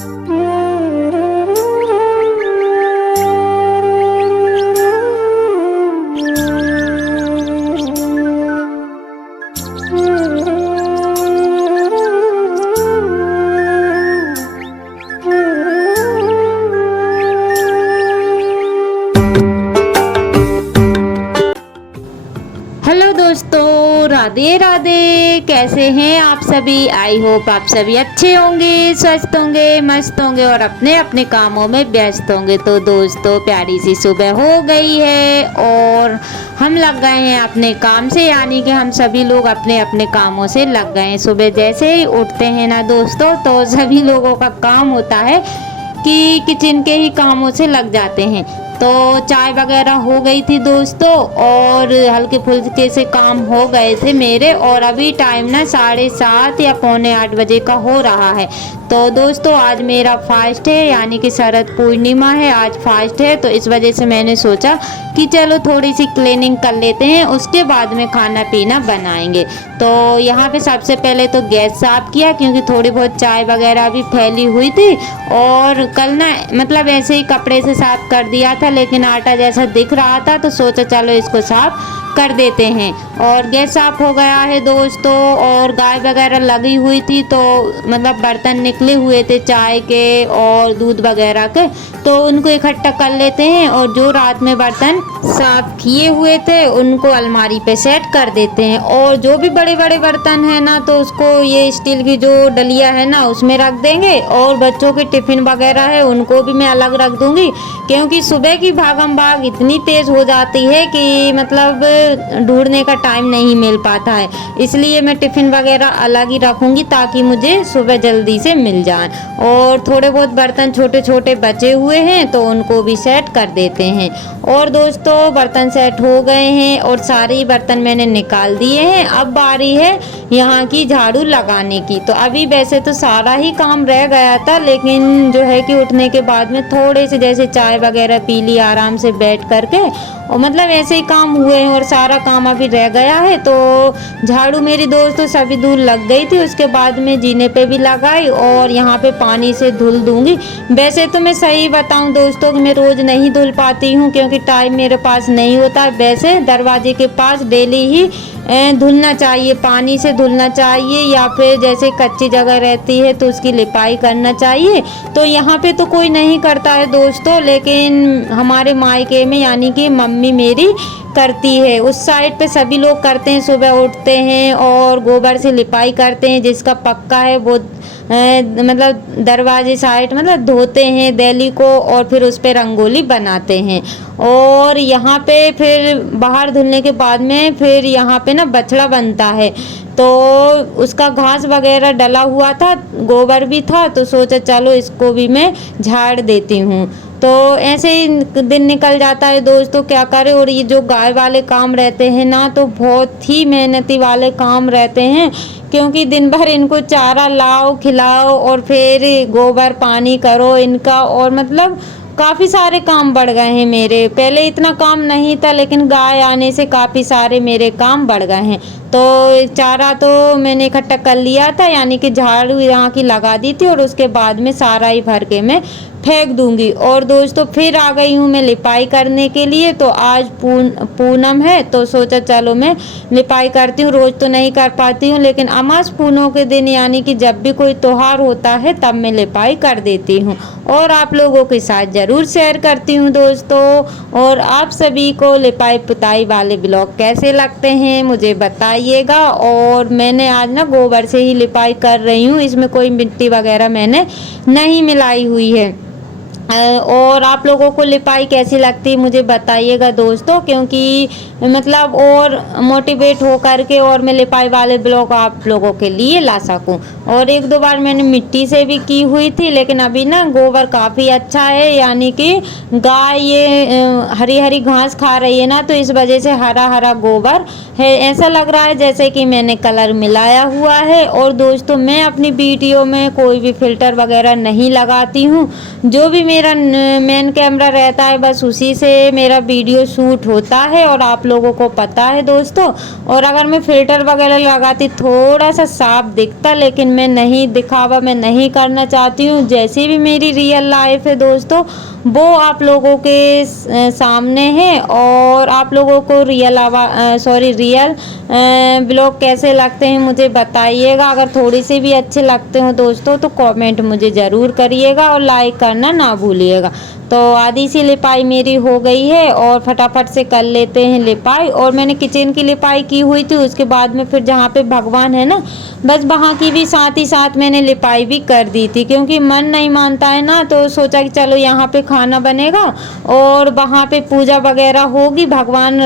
Hello दोस्तों, राधे राधे। कैसे हैं आप सभी? आई होप आप सभी अच्छे होंगे, स्वस्थ होंगे, मस्त होंगे और अपने अपने कामों में व्यस्त होंगे। तो दोस्तों, प्यारी सी सुबह हो गई है और हम लग गए हैं अपने काम से, यानी कि हम सभी लोग अपने अपने कामों से लग गए हैं। सुबह जैसे ही उठते हैं ना दोस्तों, तो सभी लोगों का काम होता है कि किचन के ही कामों से लग जाते हैं। तो चाय वगैरह हो गई थी दोस्तों और हल्के फुल्के से काम हो गए थे मेरे, और अभी टाइम ना 7:30 या 7:45 बजे का हो रहा है। तो दोस्तों, आज मेरा फास्ट है, यानी कि शरद पूर्णिमा है, आज फास्ट है। तो इस वजह से मैंने सोचा कि चलो थोड़ी सी क्लीनिंग कर लेते हैं, उसके बाद में खाना पीना बनाएंगे। तो यहाँ पे सबसे पहले तो गैस साफ किया, क्योंकि थोड़ी बहुत चाय वगैरह भी फैली हुई थी। और कल ना मतलब ऐसे ही कपड़े से साफ कर दिया था, लेकिन आटा जैसा दिख रहा था, तो सोचा चलो इसको साफ कर देते हैं। और गैस साफ हो गया है दोस्तों, और गाय वगैरह लगी हुई थी, तो मतलब बर्तन निकले हुए थे चाय के और दूध वगैरह के, तो उनको इकट्ठा कर लेते हैं। और जो रात में बर्तन साफ किए हुए थे उनको अलमारी पे सेट कर देते हैं। और जो भी बड़े बड़े बर्तन है ना, तो उसको ये स्टील की जो डलिया है ना, उसमें रख देंगे। और बच्चों के टिफिन वगैरह है उनको भी मैं अलग रख दूंगी, क्योंकि सुबह की भागम भाग इतनी तेज हो जाती है कि मतलब ढूंढने का टाइम नहीं मिल पाता है। इसलिए मैं टिफिन वगैरह अलग ही रखूंगी, ताकि मुझे सुबह जल्दी से मिल जाए। और थोड़े बहुत बर्तन छोटे छोटे बचे हुए हैं, तो उनको भी सेट कर देते हैं। और दोस्तों, बर्तन सेट हो गए हैं और सारे बर्तन मैंने निकाल दिए हैं। अब बारी है यहाँ की झाड़ू लगाने की। तो अभी वैसे तो सारा ही काम रह गया था, लेकिन जो है कि उठने के बाद में थोड़े से जैसे चाय वगैरह पी ली आराम से बैठ करके, और मतलब ऐसे ही काम हुए हैं और सारा काम अभी रह गया है। तो झाड़ू मेरी दोस्तों सभी दूर लग गई थी, उसके बाद में जीने पे भी लगाई और यहाँ पे पानी से धुल दूंगी। वैसे तो मैं सही बताऊं दोस्तों कि मैं रोज़ नहीं धुल पाती हूँ, क्योंकि टाइम मेरे पास नहीं होता। वैसे दरवाजे के पास डेली ही धुलना चाहिए, पानी से धुलना चाहिए, या फिर जैसे कच्ची जगह रहती है तो उसकी लिपाई करना चाहिए। तो यहाँ पे तो कोई नहीं करता है दोस्तों, लेकिन हमारे मायके में यानी कि मम्मी मेरी करती है। उस साइड पे सभी लोग करते हैं, सुबह उठते हैं और गोबर से लिपाई करते हैं। जिसका पक्का है वो मतलब दरवाजे साइड मतलब धोते हैं देली को, और फिर उस पर रंगोली बनाते हैं। और यहाँ पे फिर बाहर धुलने के बाद में फिर यहाँ पे ना बछड़ा बनता है, तो उसका घास वगैरह डला हुआ था, गोबर भी था, तो सोचा चलो इसको भी मैं झाड़ देती हूँ। तो ऐसे ही दिन निकल जाता है दोस्तों, क्या करें। और ये जो गाय वाले काम रहते हैं ना, तो बहुत ही मेहनती वाले काम रहते हैं, क्योंकि दिन भर इनको चारा लाओ खिलाओ और फिर गोबर पानी करो इनका, और मतलब काफ़ी सारे काम बढ़ गए हैं मेरे। पहले इतना काम नहीं था, लेकिन गाय आने से काफ़ी सारे मेरे काम बढ़ गए हैं। तो चारा तो मैंने इकट्ठा कर लिया था, यानी कि झाड़ू यहाँ की लगा दी थी, और उसके बाद में सारा ही भर के मैं फेंक दूंगी। और दोस्तों, फिर आ गई हूँ मैं लिपाई करने के लिए। तो आज पूनम है, तो सोचा चलो मैं लिपाई करती हूँ। रोज़ तो नहीं कर पाती हूँ, लेकिन अमास पूनों के दिन यानी कि जब भी कोई त्योहार होता है तब मैं लिपाई कर देती हूँ, और आप लोगों के साथ ज़रूर शेयर करती हूँ दोस्तों। और आप सभी को लिपाई पुताई वाले ब्लॉग कैसे लगते हैं मुझे बताइएगा। और मैंने आज ना गोबर से ही लिपाई कर रही हूँ, इसमें कोई मिट्टी वगैरह मैंने नहीं मिलाई हुई है। और आप लोगों को लिपाई कैसी लगती है मुझे बताइएगा दोस्तों, क्योंकि मतलब और मोटिवेट हो करके और मैं लिपाई वाले ब्लॉग आप लोगों के लिए ला सकूं। और एक दो बार मैंने मिट्टी से भी की हुई थी, लेकिन अभी ना गोबर काफ़ी अच्छा है, यानी कि गाय ये हरी हरी घास खा रही है ना, तो इस वजह से हरा हरा गोबर है। ऐसा लग रहा है जैसे कि मैंने कलर मिलाया हुआ है। और दोस्तों, मैं अपनी वीडियो में कोई भी फिल्टर वगैरह नहीं लगाती हूँ, जो भी मेरा मेन कैमरा रहता है, बस उसी से मेरा वीडियो शूट होता है और आप लोगों को पता है दोस्तों। और अगर मैं फ़िल्टर वगैरह लगाती थोड़ा सा साफ दिखता, लेकिन मैं नहीं, दिखावा मैं नहीं करना चाहती हूँ। जैसी भी मेरी रियल लाइफ है दोस्तों, वो आप लोगों के सामने है। और आप लोगों को रियल ब्लॉग कैसे लगते हैं मुझे बताइएगा। अगर थोड़ी सी भी अच्छे लगते हो दोस्तों तो कमेंट मुझे ज़रूर करिएगा और लाइक करना ना भूलिएगा। तो आधी सी लिपाई मेरी हो गई है और फटाफट से कर लेते हैं लिपाई। और मैंने किचन की लिपाई की हुई थी, उसके बाद में फिर जहाँ पे भगवान है ना, बस वहाँ की भी साथ ही साथ मैंने लिपाई भी कर दी थी, क्योंकि मन नहीं मानता है ना। तो सोचा कि चलो यहाँ पे खाना बनेगा और वहाँ पे पूजा वगैरह होगी, भगवान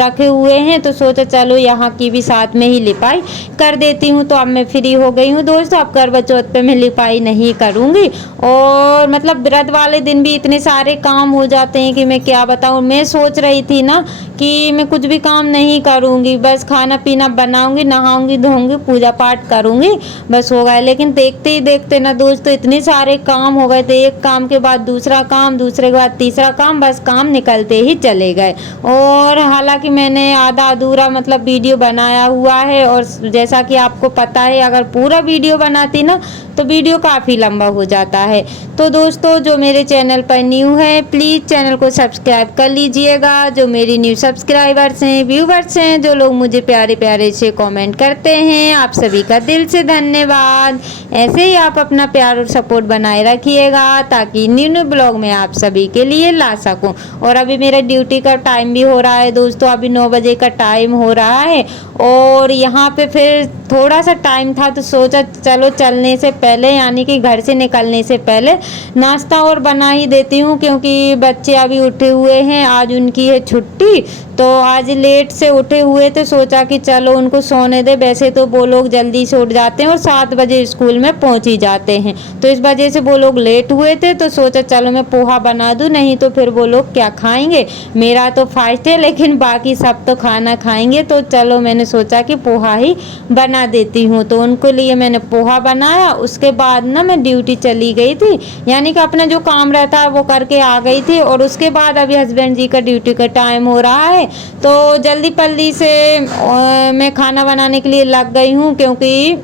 रखे हुए हैं, तो सोचा चलो यहाँ की भी साथ में ही लिपाई कर देती हूँ। तो अब मैं फ्री हो गई हूँ दोस्तों। अब करवा चौथ पे मैं लिपाई नहीं करूँगी। और मतलब व्रत वाले दिन भी इतने सारे काम हो जाते हैं कि मैं क्या बताऊँ। मैं सोच रही थी ना कि मैं कुछ भी काम नहीं करूँगी, बस खाना पीना बनाऊँगी, नहाऊँगी, धोऊँगी, पूजा पाठ करूँगी, बस हो गया। लेकिन देखते ही देखते ना दोस्तों इतने सारे काम हो गए थे, एक काम के बाद दूसरा काम, दूसरे के बाद तीसरा काम, बस काम निकलते ही चले गए। और हालांकि मैंने आधा अधूरा मतलब वीडियो बनाया हुआ है, और जैसा कि आपको पता है अगर पूरा वीडियो बनाती ना तो वीडियो काफ़ी लंबा हो जाता है। तो दोस्तों जो मेरे चैनल पर न्यू है प्लीज़ चैनल को सब्सक्राइब कर लीजिएगा। जो मेरी न्यू सब्सक्राइबर्स हैं, व्यूवर्स हैं, जो लोग मुझे प्यारे प्यारे से कमेंट करते हैं, आप सभी का दिल से धन्यवाद। ऐसे ही आप अपना प्यार और सपोर्ट बनाए रखिएगा ताकि न्यू न्यू ब्लॉग में आप सभी के लिए ला सकूं। और अभी मेरा ड्यूटी का टाइम भी हो रहा है दोस्तों, अभी 9 बजे का टाइम हो रहा है। और यहाँ पे फिर थोड़ा सा टाइम था तो सोचा चलो चलने से पहले, यानी कि घर से निकलने से पहले नाश्ता और बना ही देती हूँ, क्योंकि बच्चे अभी उठे हुए हैं, आज उनकी है छुट्टी। तो आज लेट से उठे हुए थे, सोचा कि चलो उनको सोने दे। वैसे तो वो लोग जल्दी से उठ जाते हैं और 7 बजे स्कूल में पहुँच ही जाते हैं, तो इस वजह से वो लोग लेट हुए थे। तो सोचा चलो मैं पोहा बना दूँ, नहीं तो फिर वो लोग क्या खाएंगे। मेरा तो फास्ट है लेकिन बाकी सब तो खाना खाएंगे, तो चलो मैंने सोचा कि पोहा ही बना देती हूँ। तो उनको लिए मैंने पोहा बनाया। उसके बाद ना मैं ड्यूटी चली गई थी, यानी कि अपना जो काम रहता है वो करके आ गई थी। और उसके बाद अभी हस्बैंड जी का ड्यूटी का टाइम हो रहा है, तो जल्दी पल्दी से मैं खाना बनाने के लिए लग गई हूँ। क्योंकि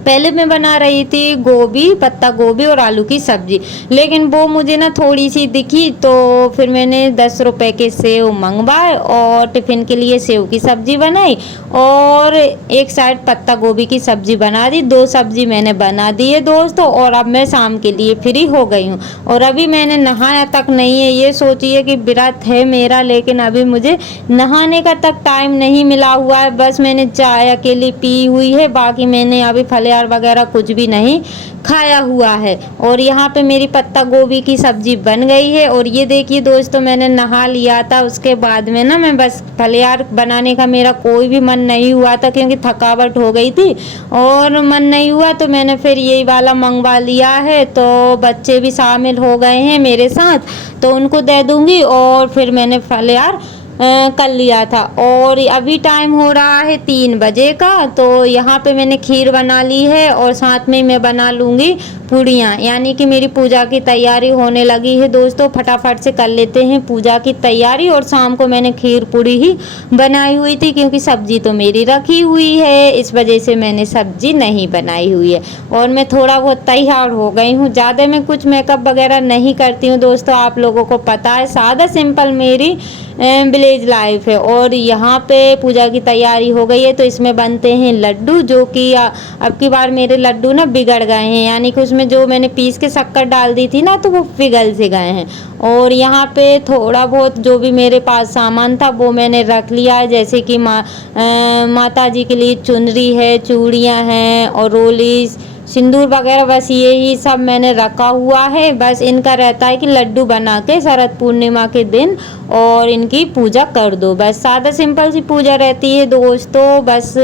पहले मैं बना रही थी गोभी, पत्ता गोभी और आलू की सब्जी, लेकिन वो मुझे ना थोड़ी सी दिखी, तो फिर मैंने 10 रुपए के सेव मंगवाए और टिफ़िन के लिए सेव की सब्जी बनाई और एक साइड पत्ता गोभी की सब्जी बना दी। 2 सब्जी मैंने बना दी है दोस्तों। और अब मैं शाम के लिए फ्री हो गई हूँ और अभी मैंने नहाया तक नहीं है। ये सोचिए कि व्रत है मेरा, लेकिन अभी मुझे नहाने का तक टाइम नहीं मिला हुआ है। बस मैंने चाय अकेली पी हुई है, बाकी मैंने अभी फलियार वगैरह कुछ भी नहीं खाया हुआ है। और यहाँ पे मेरी पत्ता गोभी की सब्जी बन गई है। और ये देखिए दोस्तों मैंने नहा लिया था, उसके बाद में ना मैं बस फलियार बनाने का मेरा कोई भी मन नहीं हुआ था, क्योंकि थकावट हो गई थी और मन नहीं हुआ, तो मैंने फिर यही वाला मंगवा लिया है। तो बच्चे भी शामिल हो गए हैं मेरे साथ, तो उनको दे दूँगी। और फिर मैंने फलियार कर लिया था। और अभी टाइम हो रहा है 3 बजे का, तो यहाँ पे मैंने खीर बना ली है और साथ में मैं बना लूँगी पूड़ियाँ, यानी कि मेरी पूजा की तैयारी होने लगी है दोस्तों। फटाफट से कर लेते हैं पूजा की तैयारी। और शाम को मैंने खीर पूड़ी ही बनाई हुई थी, क्योंकि सब्जी तो मेरी रखी हुई है, इस वजह से मैंने सब्जी नहीं बनाई हुई है। और मैं थोड़ा बहुत तैयार हो गई हूँ, ज़्यादा मैं कुछ मेकअप वगैरह नहीं करती हूँ दोस्तों, आप लोगों को पता है, सादा सिंपल मेरी विलेज लाइफ है। और यहाँ पे पूजा की तैयारी हो गई है, तो इसमें बनते हैं लड्डू, जो कि अब की बार मेरे लड्डू ना बिगड़ गए हैं, यानी कि उसमें जो मैंने पीस के शक्कर डाल दी थी ना, तो वो पिघल से गए हैं। और यहाँ पे थोड़ा बहुत जो भी मेरे पास सामान था वो मैंने रख लिया है, जैसे कि माता जी के लिए चुनरी है, चूड़ियाँ हैं और रोलीस, सिंदूर वगैरह, बस ये ही सब मैंने रखा हुआ है। बस इनका रहता है कि लड्डू बना के शरद पूर्णिमा के दिन और इनकी पूजा कर दो, बस सादा सिंपल सी पूजा रहती है दोस्तों। बस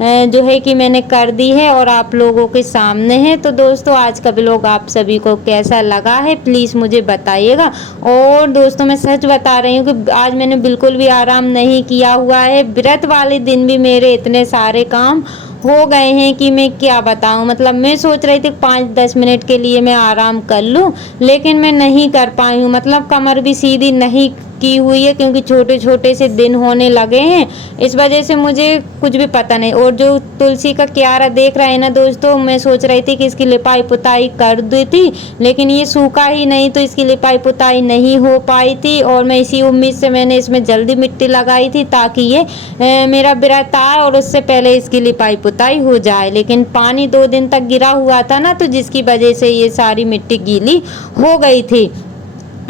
जो है कि मैंने कर दी है और आप लोगों के सामने है। तो दोस्तों आज का व्लॉग आप सभी को कैसा लगा है प्लीज़ मुझे बताइएगा। और दोस्तों मैं सच बता रही हूँ कि आज मैंने बिल्कुल भी आराम नहीं किया हुआ है, व्रत वाले दिन भी मेरे इतने सारे काम हो गए हैं कि मैं क्या बताऊं। मतलब मैं सोच रही थी 5-10 मिनट के लिए मैं आराम कर लूं, लेकिन मैं नहीं कर पाई हूं। मतलब कमर भी सीधी नहीं की हुई है, क्योंकि छोटे छोटे से दिन होने लगे हैं, इस वजह से मुझे कुछ भी पता नहीं। और जो तुलसी का क्यारा देख रहे हैं ना दोस्तों, मैं सोच रही थी कि इसकी लिपाई पुताई कर देती, लेकिन ये सूखा ही नहीं तो इसकी लिपाई पुताई नहीं हो पाई थी। और मैं इसी उम्मीद से मैंने इसमें जल्दी मिट्टी लगाई थी, ताकि ये मेरा व्रत आए और उससे पहले इसकी लिपाई पुताई हो जाए। लेकिन पानी 2 दिन तक गिरा हुआ था ना, तो जिसकी वजह से ये सारी मिट्टी गीली हो गई थी।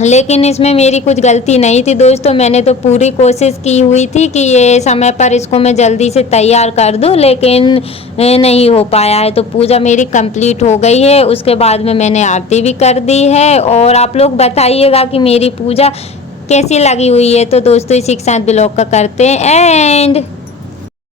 लेकिन इसमें मेरी कुछ गलती नहीं थी दोस्तों, मैंने तो पूरी कोशिश की हुई थी कि ये समय पर इसको मैं जल्दी से तैयार कर दूं, लेकिन नहीं हो पाया है। तो पूजा मेरी कंप्लीट हो गई है, उसके बाद में मैंने आरती भी कर दी है। और आप लोग बताइएगा कि मेरी पूजा कैसी लगी हुई है। तो दोस्तों इसी के साथ ब्लॉग का करते हैं एंड।